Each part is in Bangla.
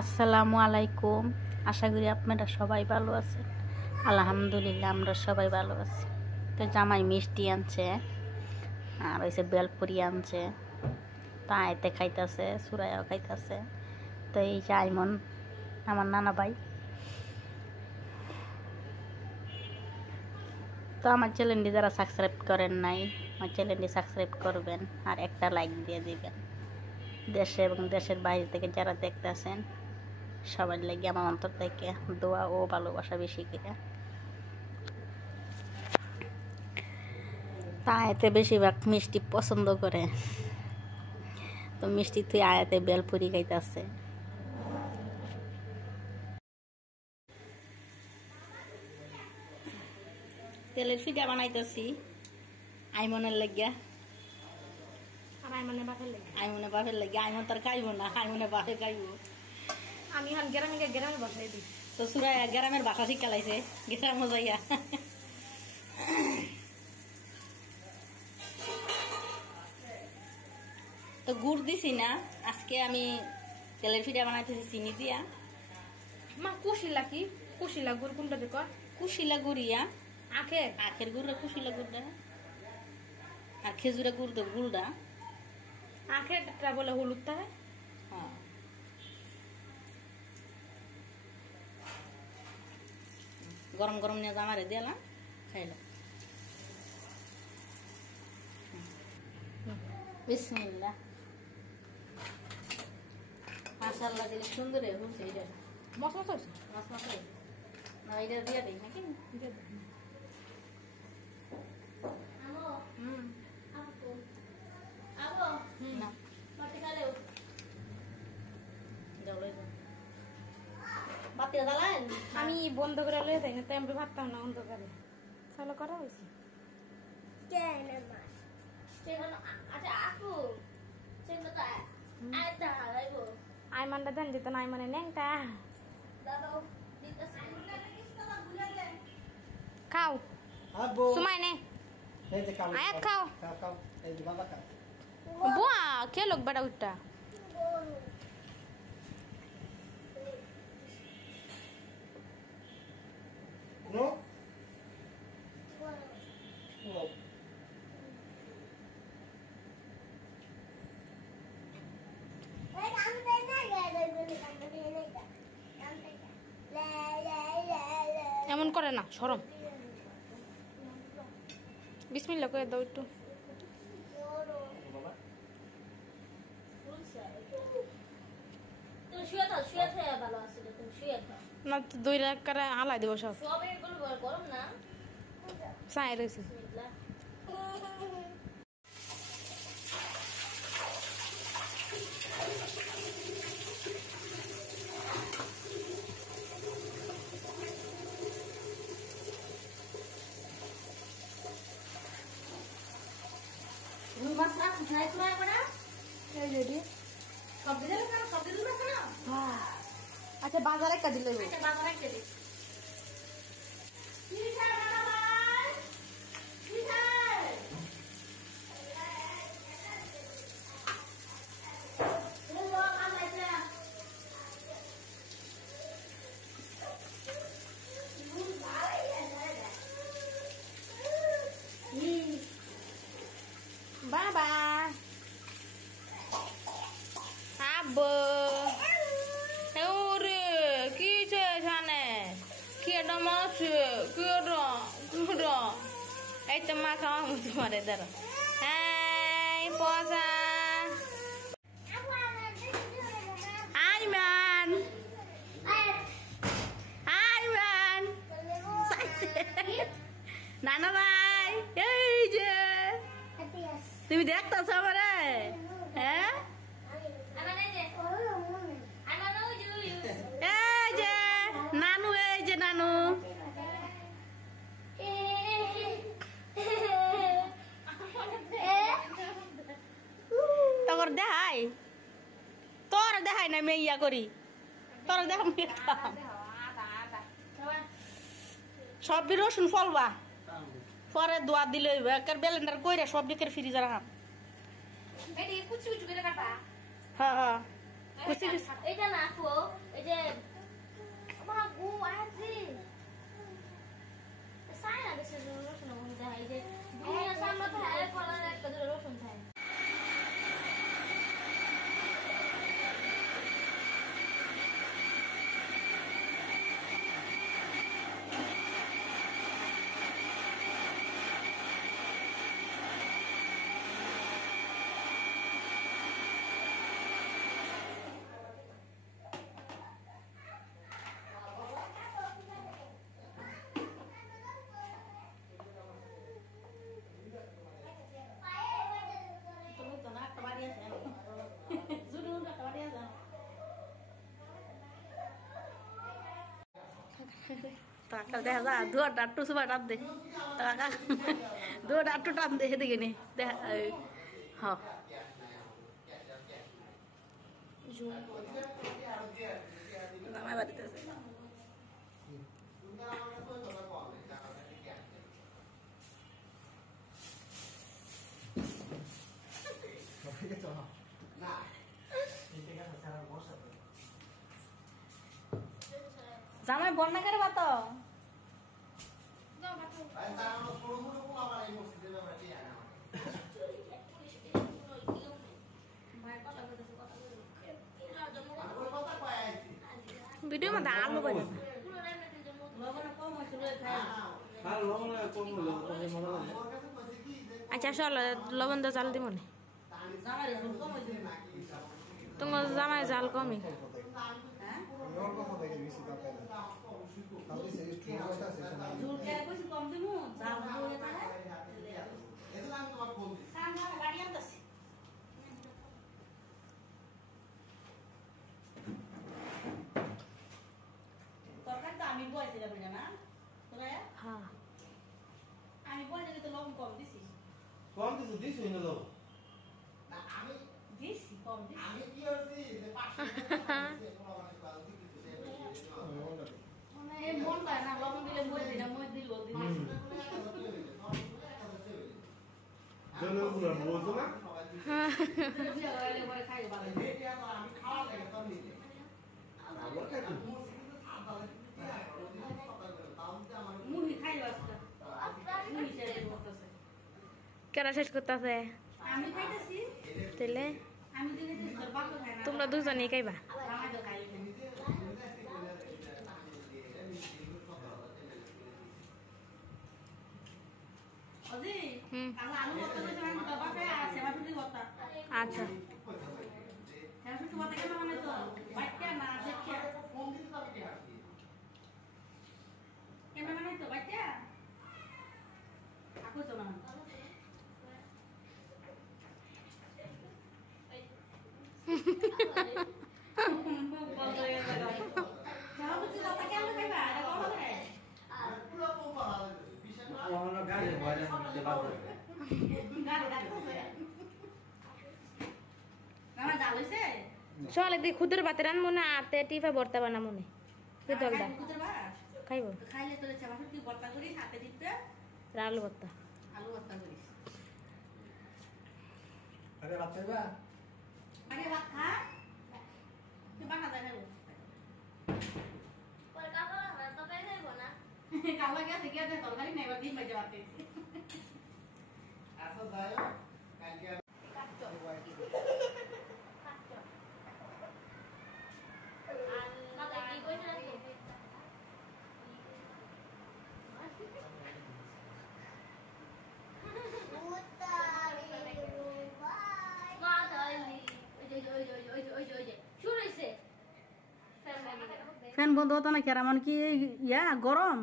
আসসালামু আলাইকুম। আশা করি আপনারা সবাই ভালো আছেন। আলহামদুলিল্লাহ আমরা সবাই ভালো আছি। তো জামাই মিষ্টি আনছে আর হয়েছে বেলপুরি আনছে, তা এতে খাইতেছে, সুরাইয়াও খাইতেছে। তো এই যে আইমন আমার নানা ভাই। তো আমার চ্যানেলটি যারা সাবস্ক্রাইব করেন নাই, আমার চ্যানেলটি সাবস্ক্রাইব করবেন আর একটা লাইক দিয়ে দিবেন। দেশে এবং দেশের বাইরে থেকে যারা দেখতেছেন সবার লাগে আমার অন্তর থেকে দোয়া ও ভালোবাসা বেশি করে। তা আয়াতে বেশিরভাগ মিষ্টি পছন্দ করে, তো মিষ্টি তুই আয়াতে বেলপুরি খাইতেছে। তেলের ফিটা বানাইতেছি আইমনের লাগিয়া, আইমনে বাপের লাগে। আইমন তার খাইব না, আইমনে বাপে খাইব। আমি এখন গ্রামে বসাই দিই। তো সুরাইয়া গ্রামের বাসা শিক্ষা লাইছে, গ্রাম যাইয়া। তো গুড় দিছি না, আজকে আমি তেলের ফিটা বানাইতেছি চিনি দিয়া। মা কুশিলা কি? কুশিলা গুড় কোনটা দেখো? কুশিলা গুড়িয়া আখের গুড়, কুশিলা গুড়টা আর খেজুরা গুড় তো গুড়টা। আখেরটা বলে হলুদটা হয়। হ্যাঁ, গরম গরম নিয়ে আমারে দিলাম, খাইলাম। বিসমিল্লাহ। মাশাআল্লাহ, দিলে সুন্দর হয়েছে। এটা মশলা হয়েছে, মশলা হয়েছে না, এটা দিয়ে দিই নাকি? আমি বন্ধ করে লয়ে যাই না, তাই আমি ভাবতাম না অন্ধকারে চালু করা হয়েছে। আইমানটা দেন দিত না, আইমানে ন্যাংটা খাও সুমাই নে আয়াত খাও। বুয়া কে লোক বেড়া উঠটা এমন করে না, শরম। বিসমিল্লাহ করে দাও একটু। না তো দুই রাখ করে হালাই দেবো সব। চাই রয়েছে আচ্ছা বাজারে একটা দিলে বাবা আব্বু ওরে কি এখানে কি একটা মাছ, এই তো মা খাওয়া তোমার ধরো। হ্যাঁ পচা আইমান আইমান নানা ভাই, এই যে তুমি দেখতেছ আমারে? হ্যাঁ এই যে নানু, এই যে নানু। তোর দেখাই, তোর দেখাই না মেয়া করি, তোর দেখা সবজি রসুন ফলবা পরে দোয়া দিলে ব্যালেন্ডার কইরা সব দিকের ফ্রিজে রাখাম। হ্যাঁ হ্যাঁ, এটা না টাকা দেখা যা দুয়ার ডাট্টু সবাই টান দে টাকা দুয়ার ডাট্টু টান দে এদিকে নে দেখা হ্যাঁ জামাই বাড়িতে আছে জামাই বন্যা করে বাত ভিডিও মধ্যে আলু বাজে আচ্ছা চল লবণ তো জাল দিব না তোমার জামাই জাল কমই আমি বয়সে না তোরা হ্যাঁ আমি বয়সে তো লবণ কম দিছি কম দিছো দিছো না দাও না আমি দিছি কম দিছি আমি কি করছি যে 500 মানে এই মন পায় না লবণ দিলে মই দিই না মই দিল দিন জলে পুরো বলছো না খাই ভালো আমি খাওয়া লাগে তো নিতে আবার খাই মুহি খাই বাস্তা মুহি শেষ করতেছে কেরা শেষ করতেছে আমি খাইতেছি তাহলে আমি দিনে তোর বাপ খাই না তোমরা দুজনেই খাইবা আমার তো খাই অজি কালা আলু ভর্তা কইছে আমি তো বাপে আছে বাপে ভর্তা আচ্ছা হ্যাঁ শুধু ভর্তা কেন মানে তো বাচ্চা না দেখিয়া ফোন দিতে তবে কি আসি কেন মানে তো বাচ্চা আকো তো না পুরো তো পালা বিশেষ না আমার গাড়ি ভয় দিতে বাদ চল একদিন খুদের ভাতে রান মনে আতে টিফা ভর্তা বানা মনে দল দা খাইব খাইলে তোর চাবা তুই ভর্তা করিস হাতে দিতে আলু ভর্তা আলু ভর্তা করিস আরে রাত পাইবা আরে ভাত খা তুই বানা যায় খাবো কালা গেছে গিয়ে দে তরকারি নেই এবার দিন বাজে বাতে আসো যাও কালকে ফ্যান বন্ধ হতো না কেরা মানে কি ইয়া গরম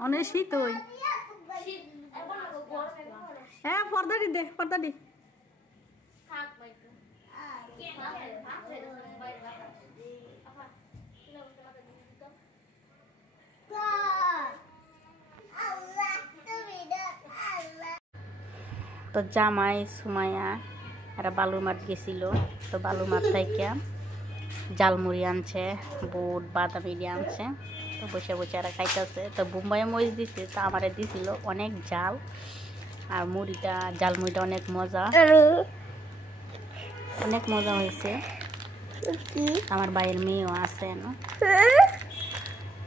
অনেক শীত ওই হ্যাঁ পর্দাটি দে পর্দাটি তো জামাই সুমাইয়া এরা বালুরমাঠ গেছিল তো বালুরমাঠ থেকে জালমুড়ি আনছে বুট বাদামি দিয়ে আনছে তো বসে বসে এরা খাইতেছে তো বোম্বাই মরিচ দিছে তো আমারে দিছিল অনেক জাল আর মুড়িটা জালমুড়িটা অনেক মজা হয়েছে আমার ভাইয়ের মেয়েও আছে না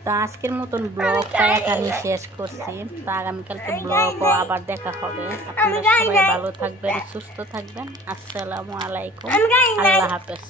তো আজকের মতন ব্লগটা আমি শেষ করছি তো আগামীকালকে ব্লগও আবার দেখা হবে আপনারা সবাই ভালো থাকবেন সুস্থ থাকবেন আসসালামু আলাইকুম আল্লাহ হাফেজ